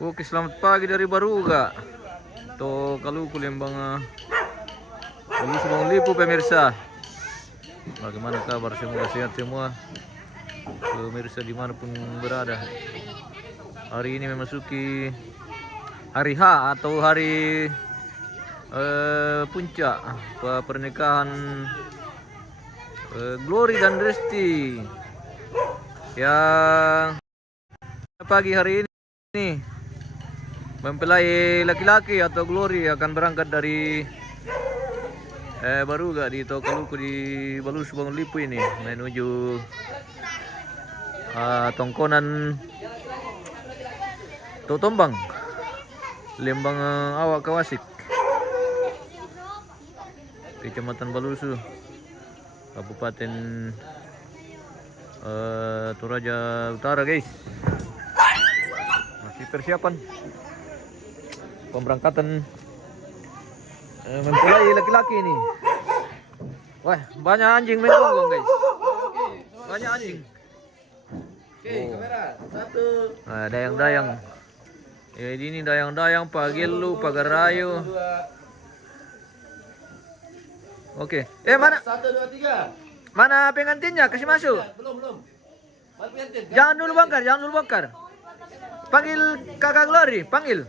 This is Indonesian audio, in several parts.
Oke, selamat pagi dari Baruga. Tuh, kalau Lembang Lalu Subang Lipu pemirsa. Bagaimana kabar? Semoga sehat semua pemirsa dimanapun berada. Hari ini memasuki hari H atau hari puncak pernikahan Glory dan Resti yang pagi hari ini mempelai laki-laki atau Glory akan berangkat dari Baruga di Tokaluku di Balu Subang Lipu ini menuju Tongkonan Totombang, Lembang Awak Kawasik, Kecamatan Balusu, Kabupaten Toraja Utara, guys. Masih persiapan pemberangkatan mempelai laki-laki ini. Wah, banyak anjing main gonggong, guys. Banyak anjing. Oke, kamera. Satu. Nah, dayang-dayang. Ya, ini dayang-dayang Pagelu, Pagarayo. Oke. Mana? 1, 2, 3. Mana pengantinnya? Kasih masuk. Belum. Mana pengantin? Jangan dulu bongkar. Panggil Kakak Glory, panggil.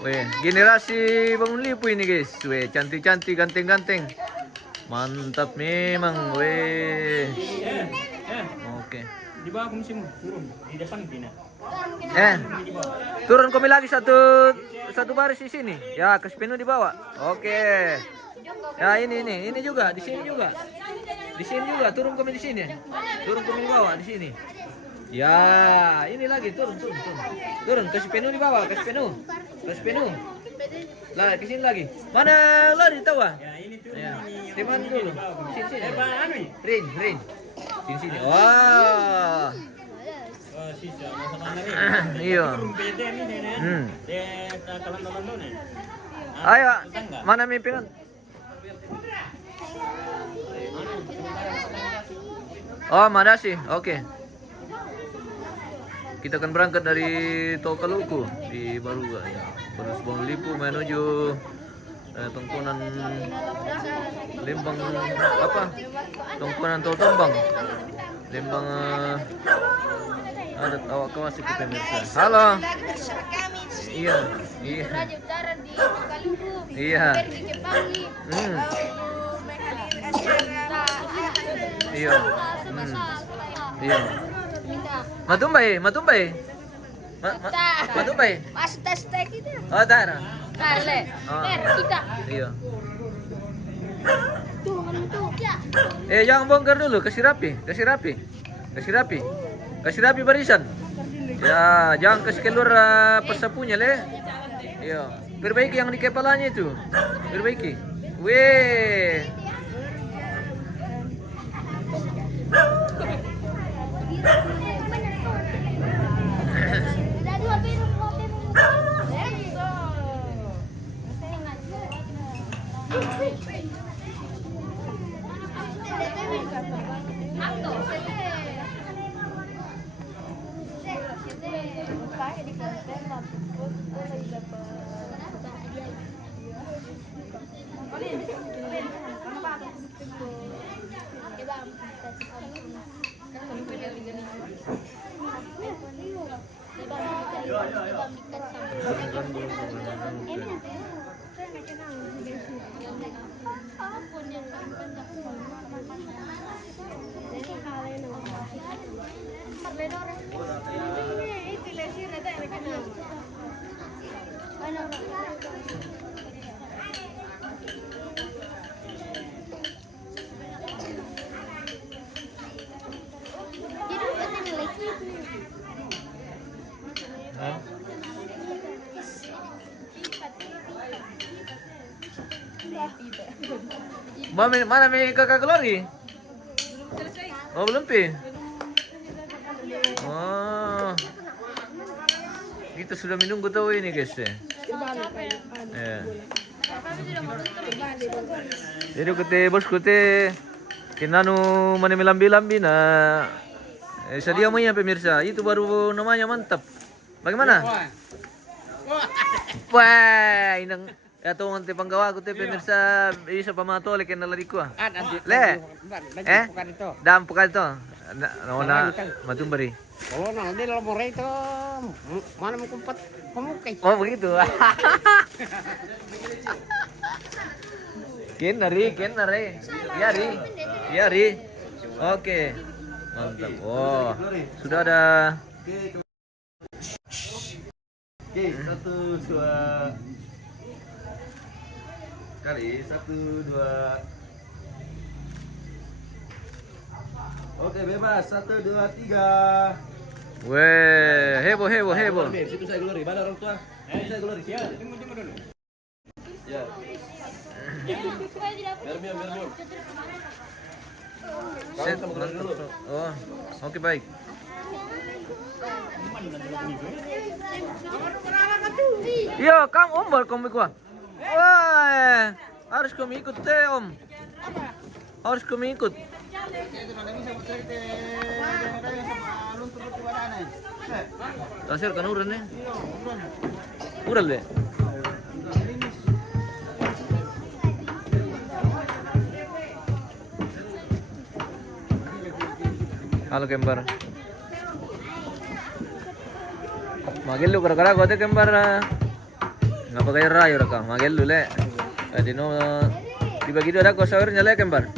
Weh, generasi Bangun Lipu ini, guys. Weh, cantik-cantik, ganteng-ganteng. Mantap memang, weh. Oke. Di bawah musim turun, di depan Bina. Turun kami lagi satu baris di sini. Ya, ke Spinu dibawa. Oke. Ya, ini juga, di sini juga. Di sini juga, turun kami di sini. Turun kami di bawah di sini. Ya, ini lagi turun. Turun ke Spinu dibawa, ke Spinu. Lah, ke sini lagi. Mana lari tahu ah? Ya ini turun Ya. ini. Di mana dulu? Sini. Anu ini. Rin. Sini. Wah. Oh, sisa sama nari. Iya. Turun beda ini nih. Dia kalan nih. Ayo, mana mimpin? Oh, mana sih? Oke. Kita akan berangkat dari Tokaluku di Baruga ya. Baru Subang Lipu menuju Tongkonan Lembang Tongkonan Totombang. Lembang adat Awak Kawasik pemirsa. Halo. Iya. Raja Utara di Tokaluku. Iya. Pergi ke Pagi. Iya. Iya. Matumbay. Matumbay. Pas tes kita. Oh, Tara. Kale. Kita. Iya. Tuh. Jangan bongkar dulu, kasih rapi barisan. Ya, jangan kasih keluar pesapunya, Le. Iya. Perbaiki yang di kepalanya itu. Perbaiki. Weh. Mana Kakak Glory? Oh, belum pi. Oh. Kita sudah menunggu tahu ini, guys ya. Jadi bosku kinanu mani lambi na Sedia ya pemirsa, itu baru namanya mantap. Bagaimana? Wah, inang atau nanti panggawa aku teh pemirsa bisa pamatole kena lariku. Le. Dam pukan itu. Nona matumbari. Oh, nah, dia lo moray itu mana mau kumpet pemukay. Oh, begitu. Kenari. Yari. Oke. Mantap. Oh, sudah ada. Oke, 1, 2. Kali 1, 2. Oke, bebas. 1, 2, 3. Weh, heboh. Situ saya Glory. Mana orang tua? Situ saya Glory. Siap. Tunggu dulu. Ya. Biar. Set, Kamu Glory dulu. Oh, oke baik. Yo, Kang Om kamu ikut. Wah, harus kamu ikut teh Om. Harus kamu ikut. Kasir kan uran nih. Ural deh. Halo Kembar. Magelu kara-kara gote Kembar. Ngapa kaya rayo raka? Magelu le. Adi no dibagi dua ko sahur nyale Kembar.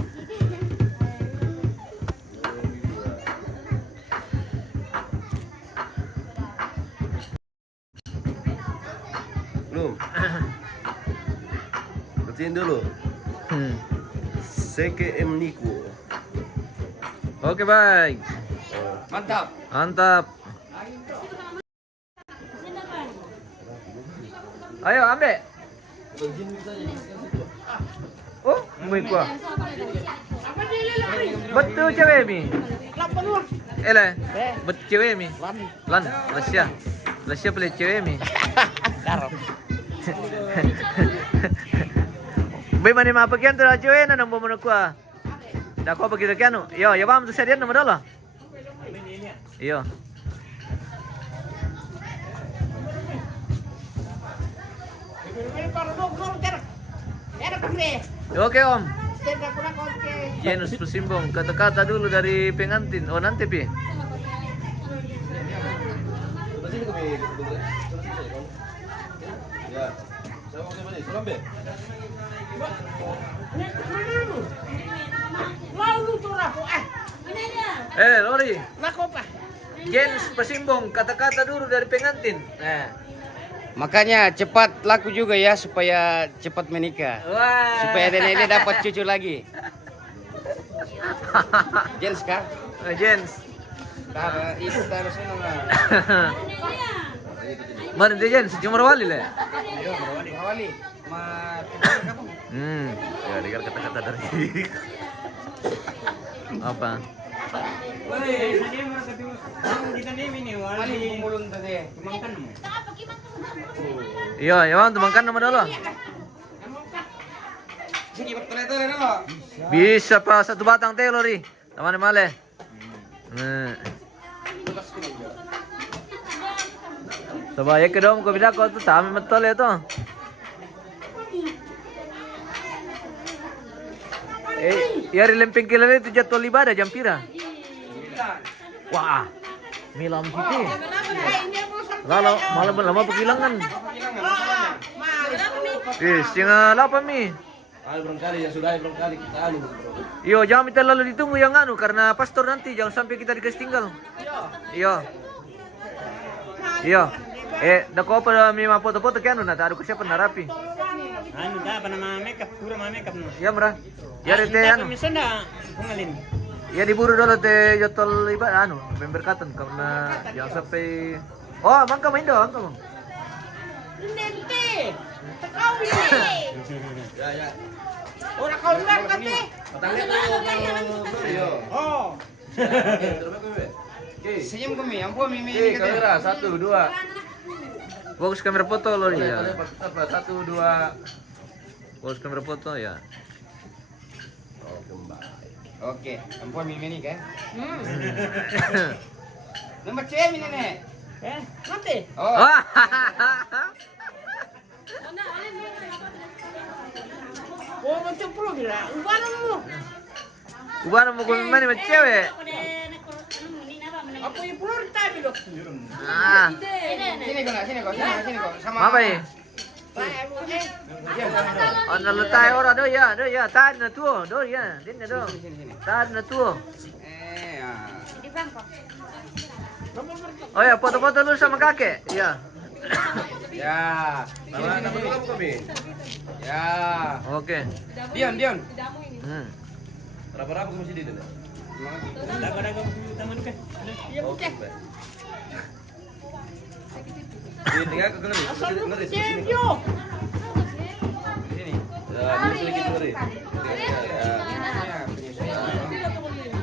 Belum. Bersihin dulu. CKM Niku. Oke baik. Mantap. Ayo ambil. Oh, mau ikut. Betul cewek mi. Betul cewek mi. Lan, Lesya pilih cewek mi. Bagaimana mah bagian tu cewek na nang bomo kuah. Dah kau begitu kan? Yo, ya bang tu serian nama dah lah. Iyo. Oke Om. Jenus Pesimbong, kata-kata dulu dari pengantin. Oh nanti pi. Bersih ke bi. Ya. Saya mau ke mana? Salam be. Lori. Jenus Pesimbong, kata-kata dulu dari pengantin. Nah. Makanya cepat laku juga ya supaya cepat menikah. Wah. Supaya nenek dapat cucu lagi. Jens kah? Jens. Itu harusnya nama. Mana dia Jens? Cuma wali lah. Wali. Ya dengar kata-kata dari apa? Iya, ya bang, temankan nama dulu. Bisa pak satu batang teh lori, teman male. Coba ya ke dom, kau bilang kau tu tahu betul ya tu. Ya lempeng kilala itu jatuh libada jampira. Wah, milam kita. Lalu malam lama pergilangan. Setengah 8 mi. Berangkali ya sudah berangkali kita anu. Yo, jangan minta lalu ditunggu yang anu karena pastor nanti jangan sampai kita dikasih tinggal. Iya. Dah kau pada mi foto-foto kan anu nata ada siapa narapi. Anu dah apa nama makeup, kurang makeup no. Ya merah. Ya teh anu. Misalnya pengalin. Ya diburu dulu teh jotol ibadah anu memberkatan karena jangan sampai. Oh, mangka main doang kamu. Nente. Kau ni. Ya. Orang kau nak kate. Patangnya tuh. Yo. Oh. Oke. Senyum kami, ampun mimi Oke, kamera 1, 2. Fokus kamera foto loh ya. Apa? 1, 2. Fokus kamera foto ya. Oh, kembali. Oke, perempuan mini kan? Nomor cewek ini nih. Mati. Oh. Oh, macam pro bila. Ubah mu. Ubah mau main sama cewek. Apa yang pro tadi loh? Ah, Sini kok. Sama. apa ini? Ana letai orang do ya, tahan na tuo, do ya, din na do. Tahan na tuo. Di Bangkok. Oh ya, foto-foto lu sama kakek. Iya. Ya. Nama kamu kami. Ya. Oke. Dion. Berapa kamu sini dulu? Dago teman ke. Oke. Ini tinggal ke ngeri. Sini. Yo. Sini. Ya, sedikit ngeri.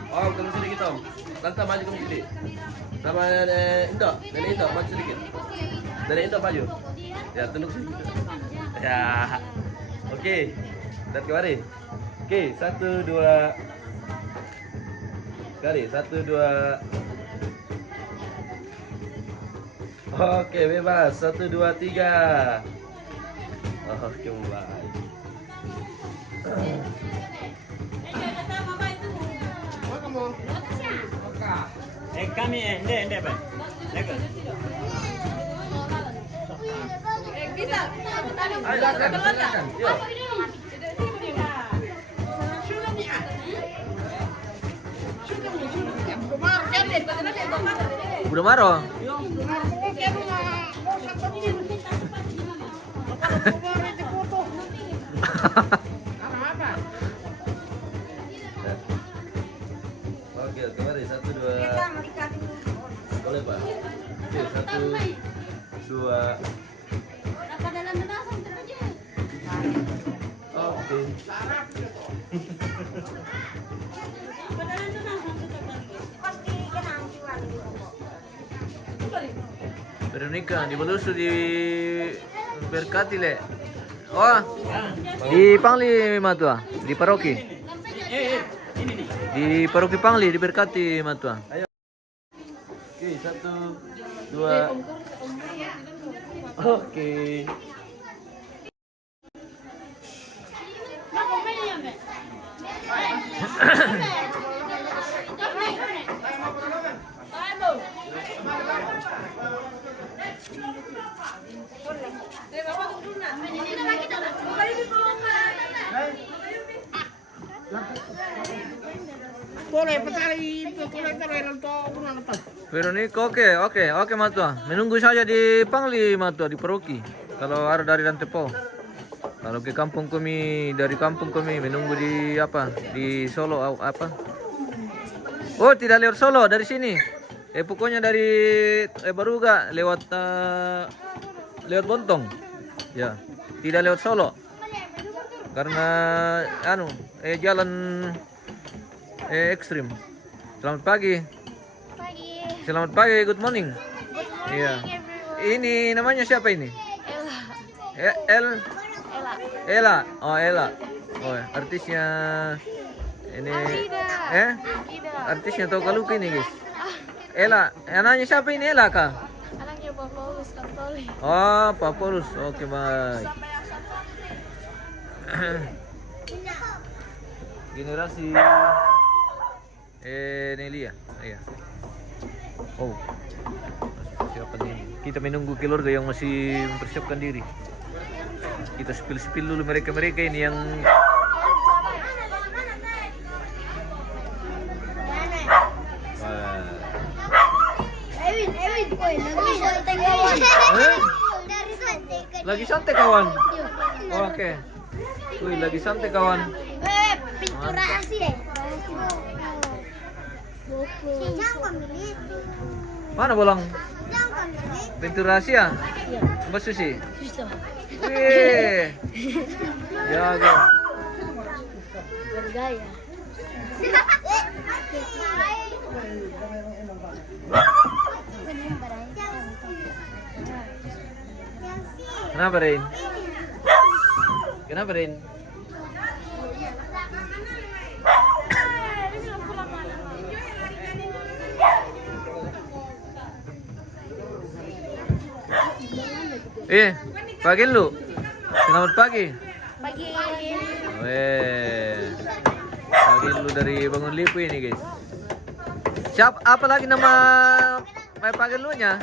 Oh, kamu sedikit om. Tante maju kamu sedikit. Sama Indo, dari Indo maju sedikit. Dari Indo maju. Ya, tunduk sedikit. Ya. Oke. Dan kemari. Oke, 1 2. Kali 1 2. Oke, bebas. 1 2 3. Oke, baik. Kami ende Pak. Dago. Ayo, silakan. Yuk. Udah marah. Oke, kemari 1 2. Boleh, Pak. Oke, 1 2. Oke. Veronica, di Balusu di Berkati le. Oh, di Pangli Matua, di paroki. Ini nih. Di paroki Pangli di Berkati Matua. Oke, 1 2. Oke. Veronica, oke Matua. Menunggu saja di Pangli Matua di paroki. Kalau ada dari Rantepo. Kalau ke kampung kami, dari kampung kami menunggu di apa? Di Solo apa? Oh, tidak lewat Solo, dari sini. Pokoknya dari Baruga lewat lewat Bontong. Ya, tidak lewat Solo. Karena jalan ekstrim. Selamat pagi. Selamat pagi, good morning. Iya. Ini namanya siapa ini? Ella. Oh, Ella. Oh, artisnya ini artisnya tahu kalau ini, guys. Ella, anaknya siapa ini, Ella kah? Anaknya Pak Paulus Kantoli. Oh, Pak Paulus. Oke, baik. Generasi Nelia. Iya. Oh. Siapa nih? Kita menunggu keluarga yang masih mempersiapkan diri. Kita spill dulu mereka ini yang Ewin, lagi santai kawan. lagi santai kawan. Oke. Wih, lagi santai kawan. Pintu rahasia. Mana bolang? Pintu rahasia. Mbak Susi. Wih. Jago. Bergaya. Kenapa, Rin? Kenapa, Rin? Pagi lu. Selamat pagi. Pagi. Weh. Pagi lu dari Bangun Lipo ini, guys. Siap, apa lagi nama may pagi lu nya?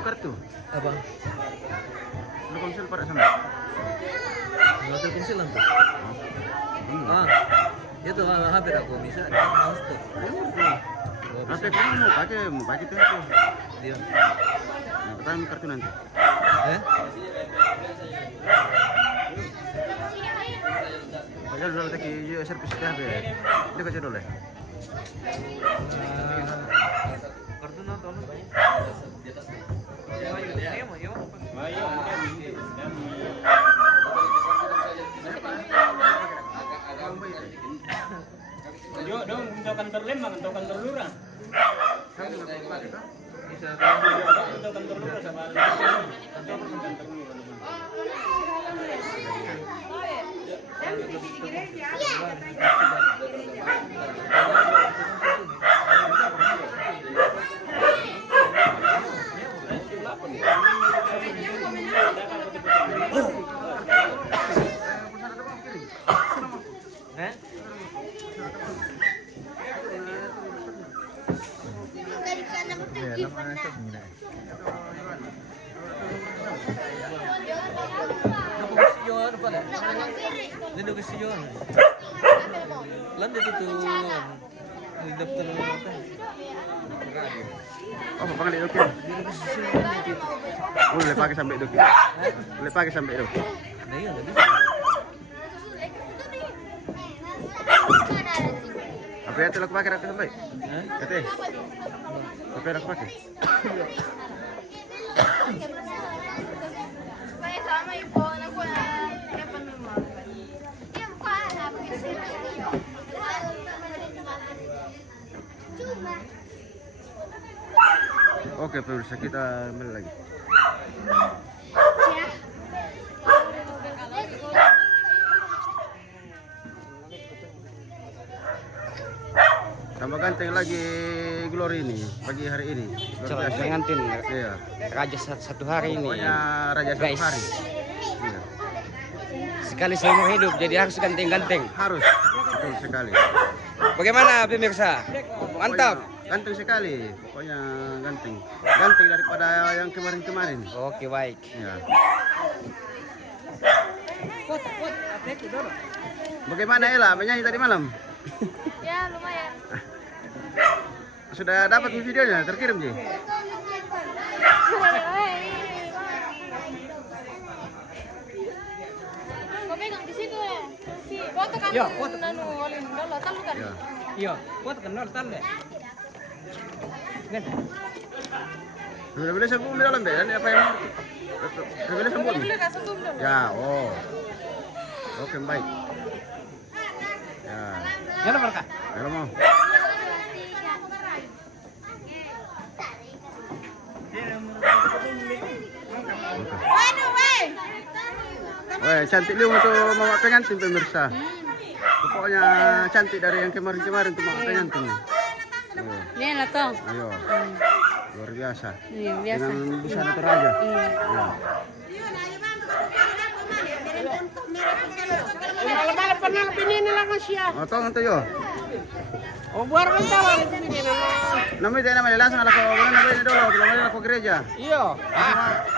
Kartu. Apa? Telkomsel pada sama. Nggak Telkomsel lah tuh. Itu hampir aku bisa. Harus tuh. Nanti kamu mau pakai tuh aku. Dia. Nah, pertama kartu nanti. Padahal dulu lagi servis dah be. Itu kerja dulu. Kartu nonton. Yo dong untuk kantor Lembang, untuk kantor Lurah. Bisa Untuk kantor Lurah sama kantor Lurah. Nandun kasi yun. Lan dito to. Daftar na natin. Oh, pakai dok ya. Boleh pakai sampai dok. Boleh pakai sampai dok. Na yun, nandun. Apa ya tuh aku pakai rata sampai? Kete. Apa yang aku pakai? Sama ipo, nagkuha kaya panumag. Yung kuha Oke, pemirsa kita kembali lagi. Tambah ganteng lagi Glory ini pagi hari ini. Luar biasa. Ngantin Iya. raja satu hari ini. Pokoknya raja satu Guys. hari. Iya. Sekali seumur hidup, jadi harus ganteng-ganteng. Harus. Betul sekali. Bagaimana pemirsa? Mantap. Pokoknya ganteng sekali. Pokoknya ganteng. Ganteng daripada yang kemarin-kemarin. Oke, baik. Ya. Bagaimana Ella menyanyi tadi malam? Ya, lumayan. Sudah dapat videonya? Terkirim sih? Kau pegang di situ ya. Foto kan? Ya, foto. Nanu, oleh dulu, tahu kan? Ya. Iya, kuat kenal tanda. Sudah boleh sambung di dalam deh. Ini apa yang? Sudah boleh sambung? Boleh kasih zoom dulu. Ya, oh. Oke, baik. Ya. Ya nomor Kak. Halo mau. Weh, cantik lu untuk mama pengantin pemirsa. Pokoknya cantik dari yang kemarin-kemarin tuh mama pengantin. Ayo, Ini lah toh. ayo. Luar biasa. Iya, biasa. Dengan busana toraja. Ya. Kalau pernah pinin lang siya. Oh, tong ito yo. O buar man tawa ni pinin na. Namanya dia namanya langsung ala ko. Wala namanya dulu. Namanya ala ko gereja. Iya.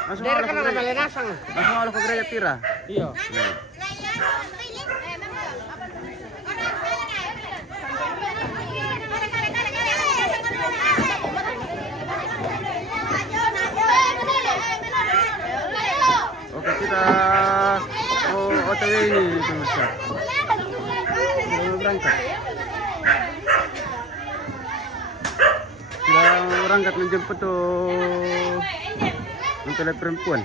Langsung ala ko gereja. Nasang. Langsung ala ko gereja tira. Iya. Oke, kita OTW ini pemirsa. Mau berangkat. Sudah berangkat menjemput tuh mempelai perempuan.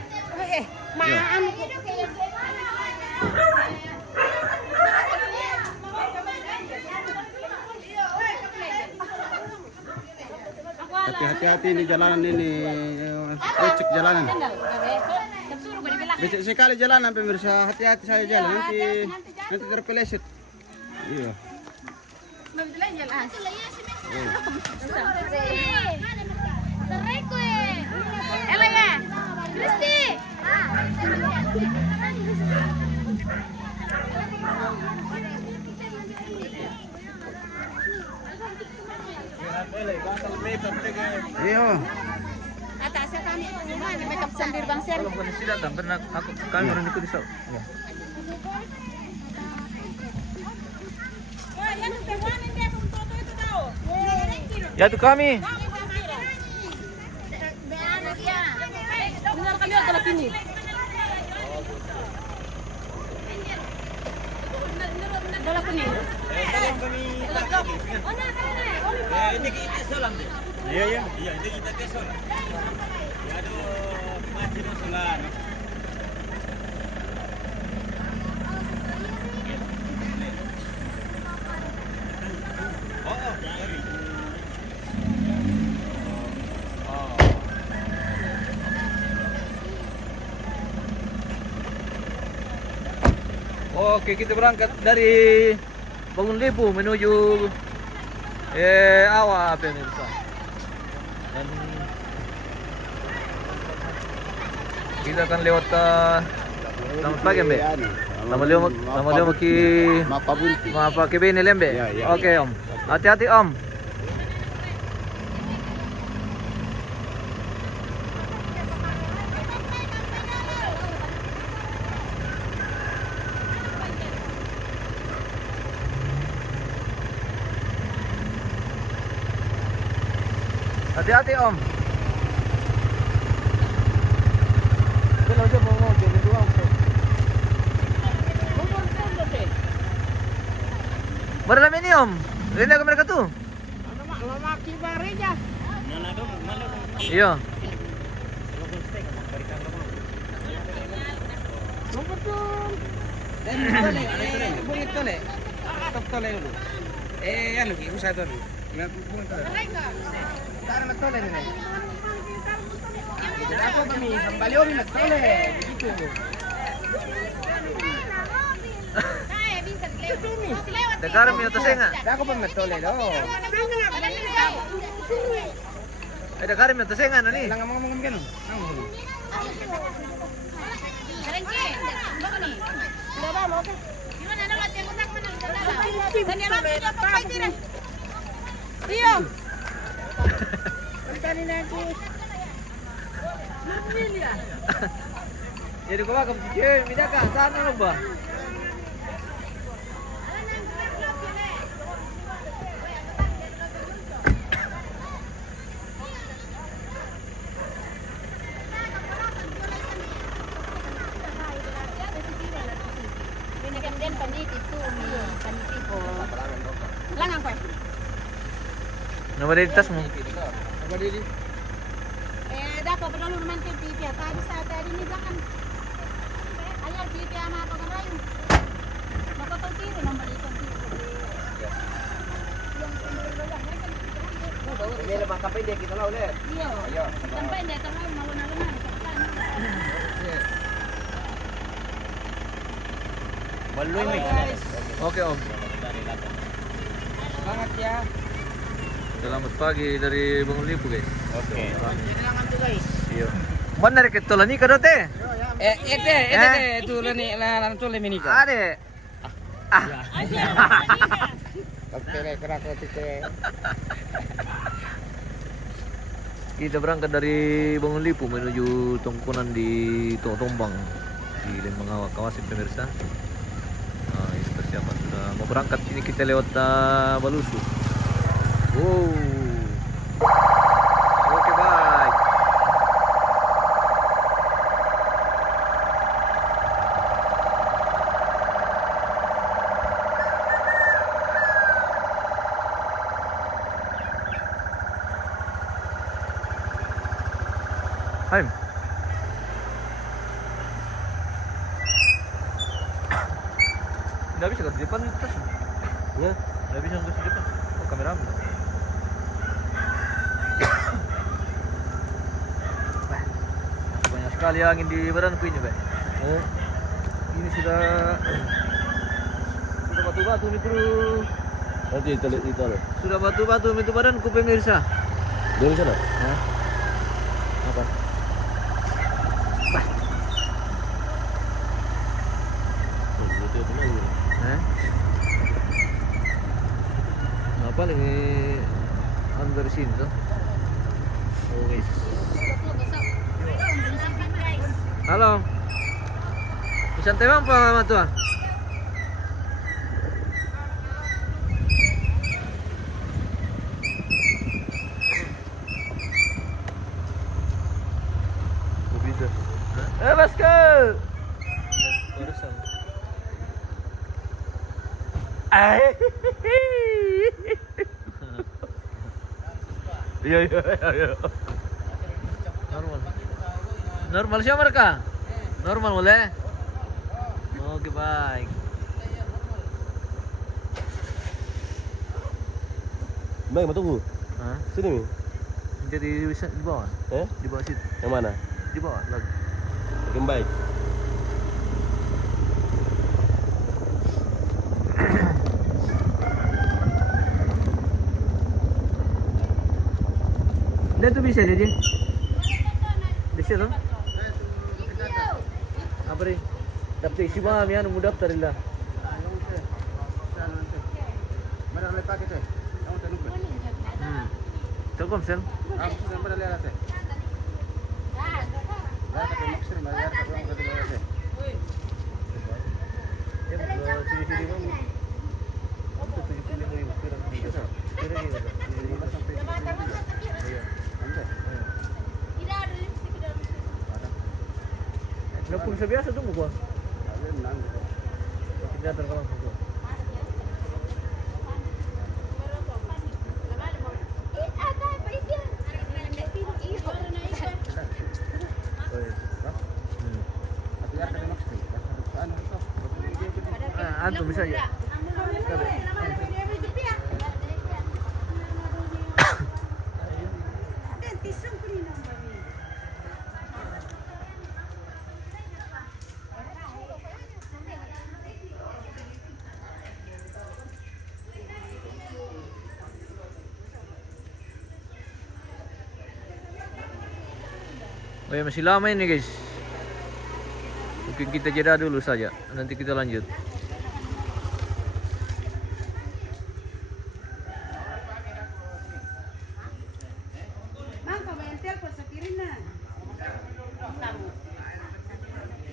Tapi hati-hati di jalanan ini, becek jalanan. Becek sekali jalanan pemirsa, hati-hati saya jalan nanti terpeleset. Iya. Iya. Atasnya kami mana makeup sendiri Bang Ser. Kalau bukan istri datang, pernah kami orang ikut di sana. Ya. Ya itu kami. Benar kali kalau kini. Bola kuning. Ini kita salam deh. Iya, ini kita kesol. Ya aduh, mati dong solar. Oke, kita berangkat dari Bangun Lipu menuju Awa pemirsa. Dan kita akan lewat selamat pagi Mbe. Nama dia maki Mapabunti. pakai bini lembe. Ya, ya. Oke Om. Hati-hati Om. Hati-hati Om. Kalau aja mau jadi dua Om. Berapa ini Om? Ini ke mereka tuh? Mana dong? Iya. Bungit tole. Stop tole dulu. Anu ki usaha tole. Bungit tole. Taruh mat tole nih. Aku kami kembali om mat tole begitu. Dekat mi atas enggak? Aku pun mat tole do. Dekat mi atas enggak nih? Lang ngomong kan. Iya. Jadi kau akan pikir, minta kan sana lomba. Binigyan din pandikit to, pandikit ko. Langang ko. Nama dari tasmu. Apa diri? Dapat perlu naman kay Pipi. Tadi sa tadi ni Dakan. Ayar Pipi ama pa kan rayo. Makapagtiro nang balikan dito. Ini lemah kape dia kita lah ulit. Iyo. Sampai hindi ka rayo mawala-wala. Baloy may. Oke Om. Semangat ya. Selamat pagi dari Bangun Lipu guys. Oke. Iya. Mana rek tola ni kadote? Ete tulen ni lan tulen mini ko. Ade. Kapere kerak tike. Kita berangkat dari Bangun Lipu menuju tongkonan di Tombang di Lembang Awa kawasan pemirsa. Nah, ini persiapan sudah mau berangkat. Ini kita lewat Balusu. Wow. Oke baik. Hai. ke depan itu tas. Ya. Nggak bisa ke depan. Oh, kamera. Wah, banyak sekali angin di badanku ini, Pak. Ini sudah batu-batu nih bro. Nanti itu lihat. Sudah batu-batu itu badanku pemirsa. Dari sana. Hah? Apa? Itu tenang. Hah? Apa nih? Under sini tuh. Oh, guys. Halo. Santai bang apa tuan? Basko. Barusan. Iya. Normal. Normal siapa mereka? Normal boleh? Oke baik. Baik, mau tunggu. Hah? Sini Mi. Jadi di bawah. Di bawah situ. Yang mana? Di bawah lagi. Makin baik. Dan tuh bisa jadi. Bisa tuh? Apa nih? Daftar isi mah anu mudah daftarin lah. Telkomsel. Nggak pulsa biasa tuh gua. Tidak terkalang gua. Antum bisa ya. Oh ya, masih lama ini guys. Mungkin kita jeda dulu saja. Nanti kita lanjut.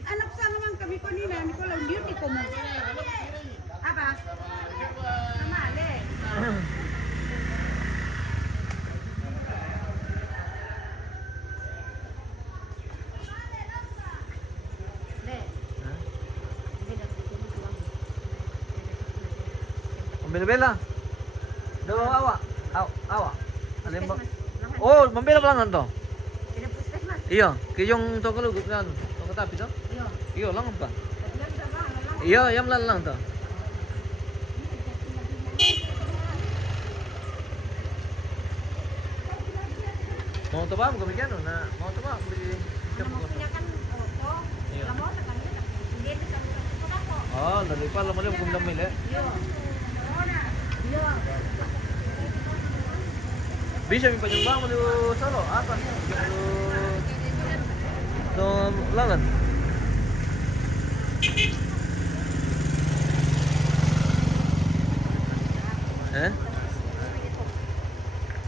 Anak sana mang kami ko nila, ni ko lang duty ko mo. Apa? Sama ale. Membela-bela. Dawa awa. Awa. Alin ba? Oh, membela lang to. Iya, kayong to kalau kan. To katapi to? Iya, lang pa. Iya, yam lang to. Mau to ba mo kami kano na? Mau to ba beli siap ko. Iya. Oh, dali pa lamang kung damil eh. Bisa mi penyumbang menuju Solo apa? Menuju Langan.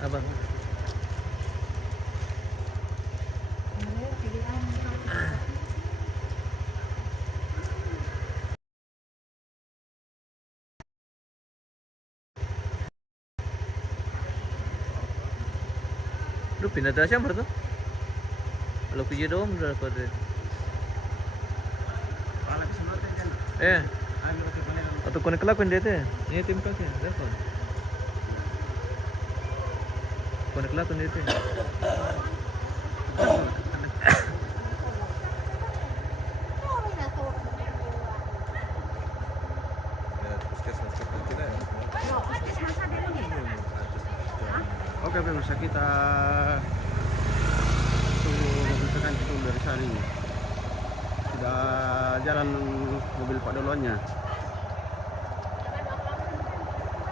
Apa? Lu pindah dari siapa tuh? Kalau kerja dong udah pada. Atau konek kelakon dia teh. Ini tim kakek, telepon. Konek kelakon dia teh. Oke pemirsa, kita tunggu mobil tekan itu dari sana ini. Sudah jalan mobil Pak Doloannya.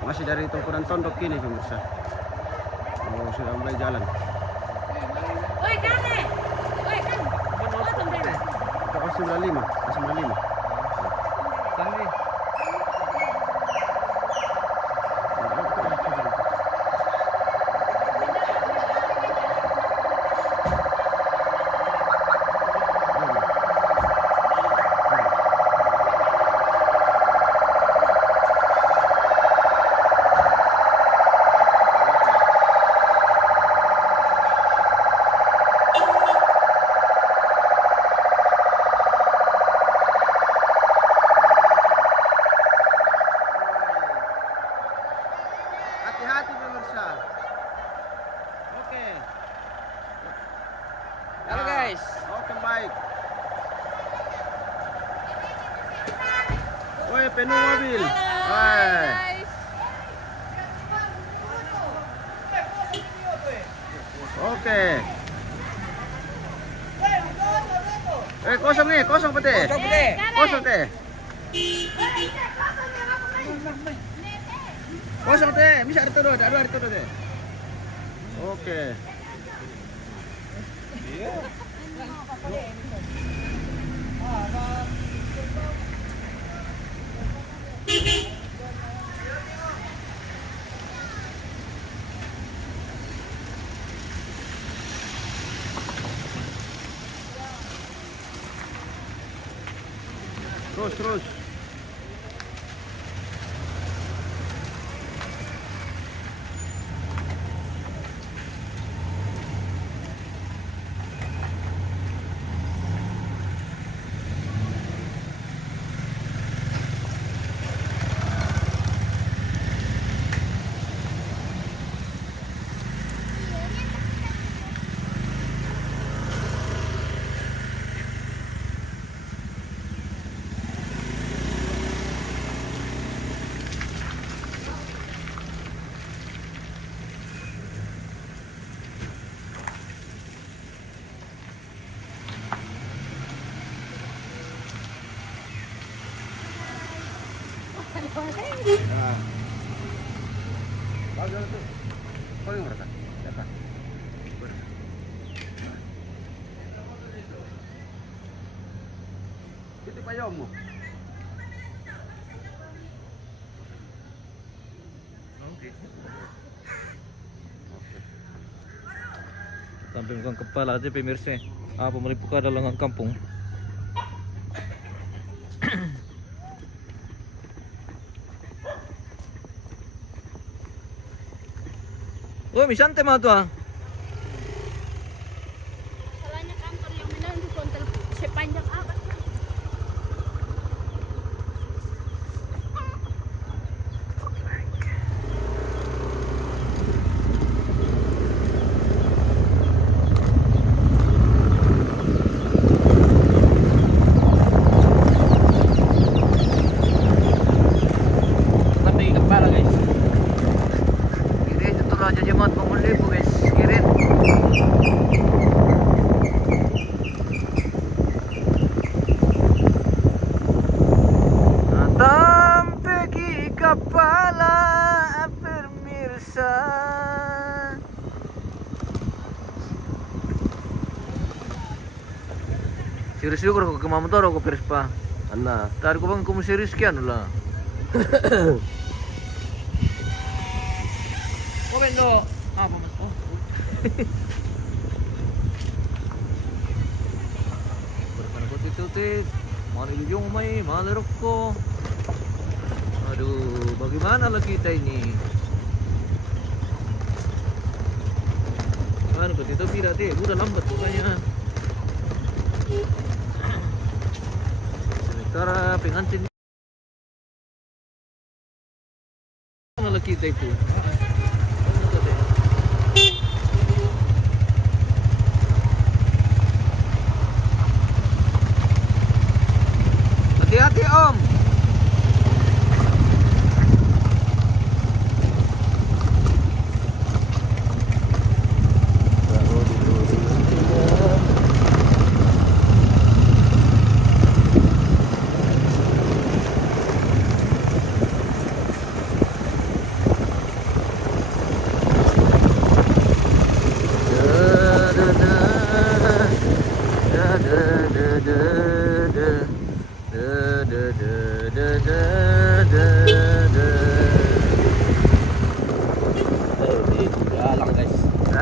Masih dari Tongkonan Tondok ini pemirsa. Oh, sudah mulai jalan. Oi, kane. Oi, kan. Potong deh. Oh, 95, 95. Tanggi. Hati-hati pemirsa. Oke. Halo guys. Oke, baik. Woi, penuh mobil. Woi. Oke. Kosong nih, kosong pete. Kosong teh. Kosong teh, bisa ada tuh teh. Oke. Terus. Nah. Bagus tuh. Kau yang mereka? Siapa? Itu payahmu. Sampai bukan kepala aja pemirsa. Apa melipukan dalam kampung. Oh, misante mah tuh. Salahnya kantor yang menandu kontel sepanjang abad. Tapi kepala guys. Kiri itu Raja Jemat Pengulipu guys. Kiri. Tampe kepala pemirsa. Serius juga kok kemamotor aku Perspa. Anak. Tadi ko bang kumusirius kian lah. Oh bendo. Apa mas? Oh. Berkan ko titutit. Manilujong may malarok ko. Aduh, bagaimana lah kita ini? Gimana ko tito tidak teh? Udah lambat bukannya. Sementara pengantin mana lah kita itu? Hati-hati om.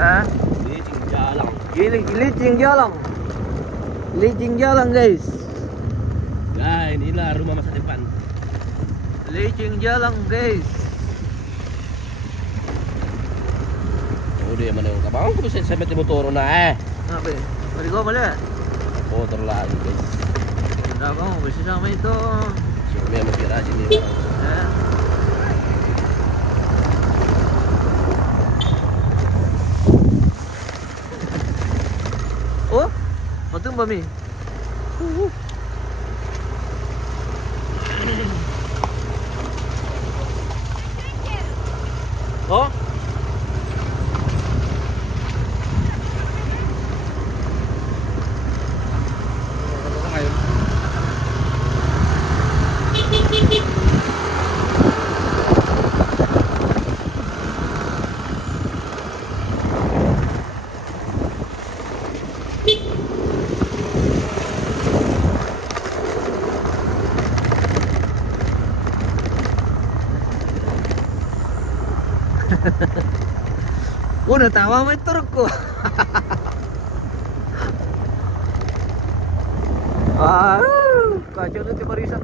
Ah, Licing jalan. licing jalan. Licing jalan guys. Nah, inilah rumah masa depan. Licing jalan guys. Udah mana yung kabang ko bisa sampai motor na Apa? Mari gua balik. Motor lagi guys. Enggak kamu bisa sama itu. Siapa yang mikir aja nih orang. Ya. Oh, betul Mbak Mi. Oh, udah tawa sama trukku. Kacau nanti barisan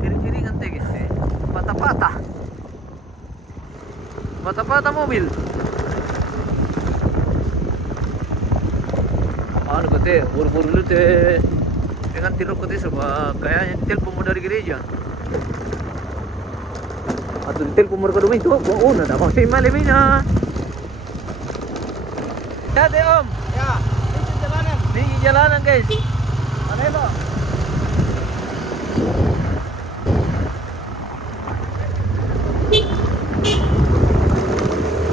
kiri-kiri nanti guys. Patah-patah. Patah-patah mobil. Ano ko te, buru-buru dulu te. Dengan tirok ko te sama kayaknya telepon mo dari gereja. Atau ditelepon mo ka itu, oh na dapat si Malimina. Dati Om. Ya, ini jalanan. Di jalanan guys. Malelo.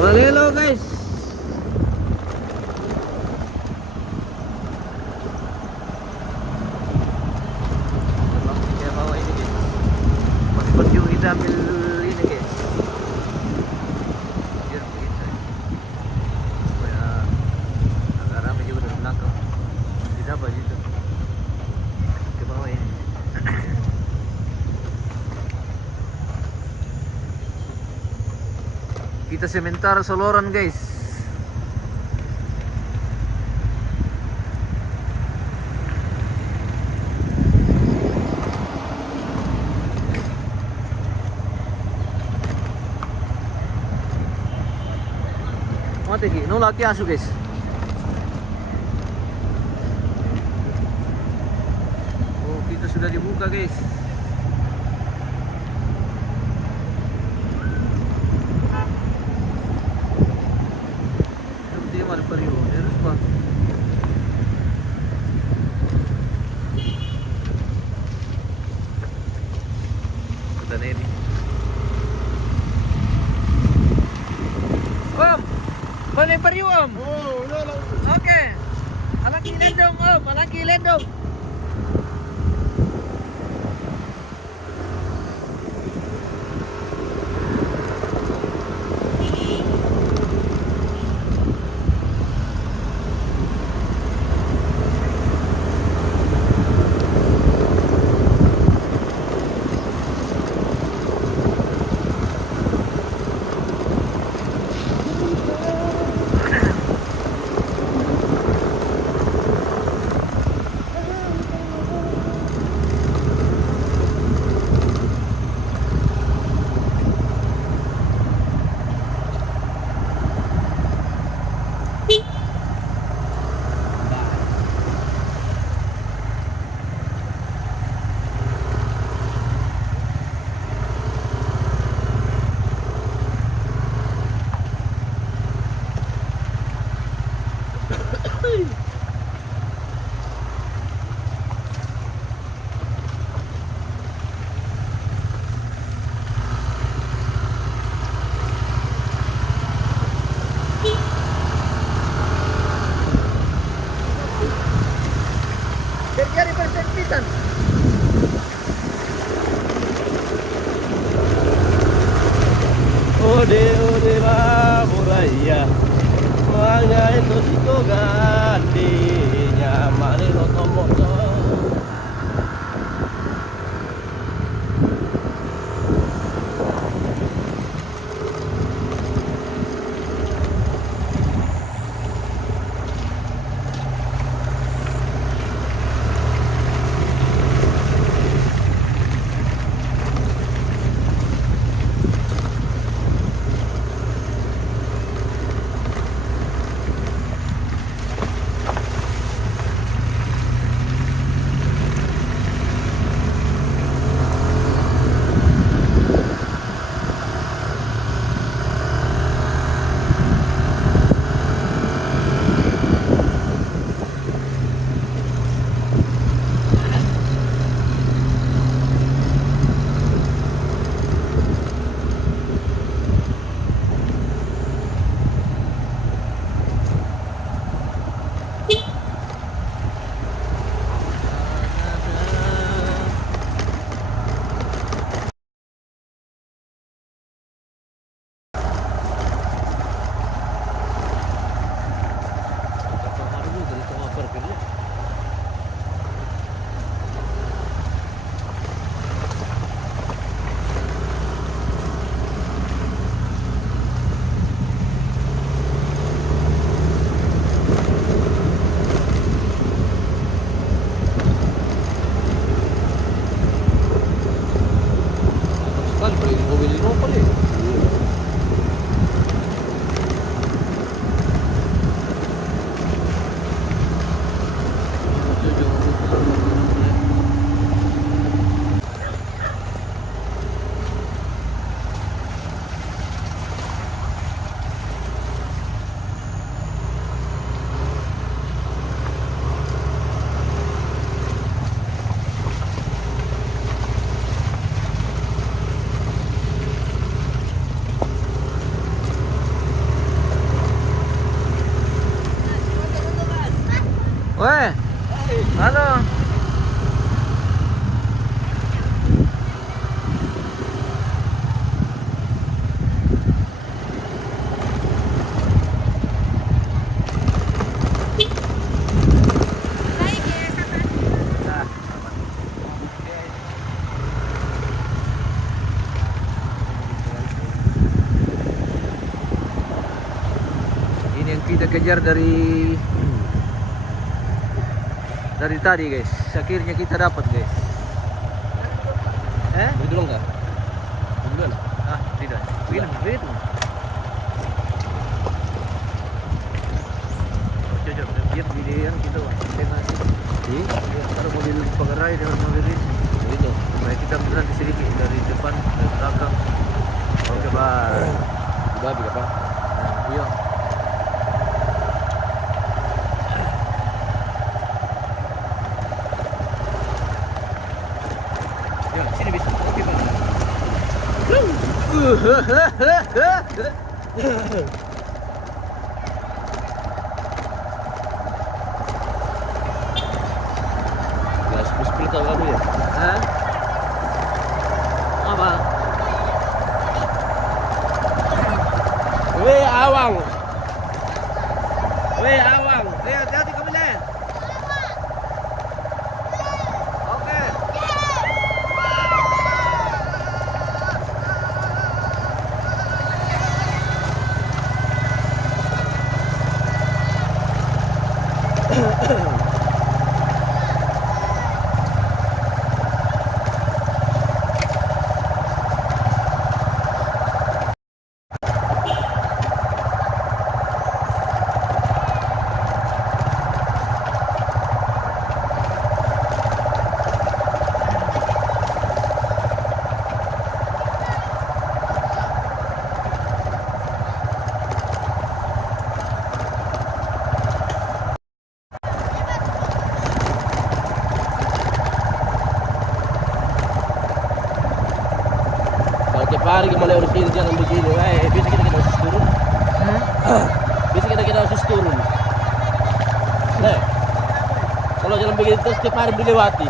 Malelo guys. Saya bawa ini guys. Baju kita ambil ini guys. Biar begitu. Supaya agak ramai juga dari belakang. Tidak apa gitu. Ke bawah ini. Kita sementara soloran guys. Mati ki, no laki asu guys. Oh, kita sudah dibuka guys. Dia malah periu, terus pak. Kita ini. Om, boleh periu Om. Oh, udah. Oke. Alaki lendong Om, alaki lendong. Terjadi persempitan. Ode ode Muraya. Mangga itu situ gandinya mari lo tomoto. Weh, ano? Ini yang kita kejar dari tadi guys. Akhirnya kita dapat guys. Beli dulu enggak? Beli dulu. Ah, tidak. Minum, itu. Cocok, lihat video yang kita taruh mobil pengerai dengan mobil ini. Begitu. Supaya kita berhenti sedikit dari depan dan belakang. Oke, bye. Udah, apa? Iya. Ya, sini bisa. Oke, Bang. Gas spil kau kamu ya? Hah? Apa? Weh, awang. Weh, awang. Hati-hati kamu jalan. Oke. Kalau tiap hari mulai urus ini jangan begini. Bisa kita harus turun. Bisa kita harus turun. Nah, kalau jalan begini terus tiap hari dilewati.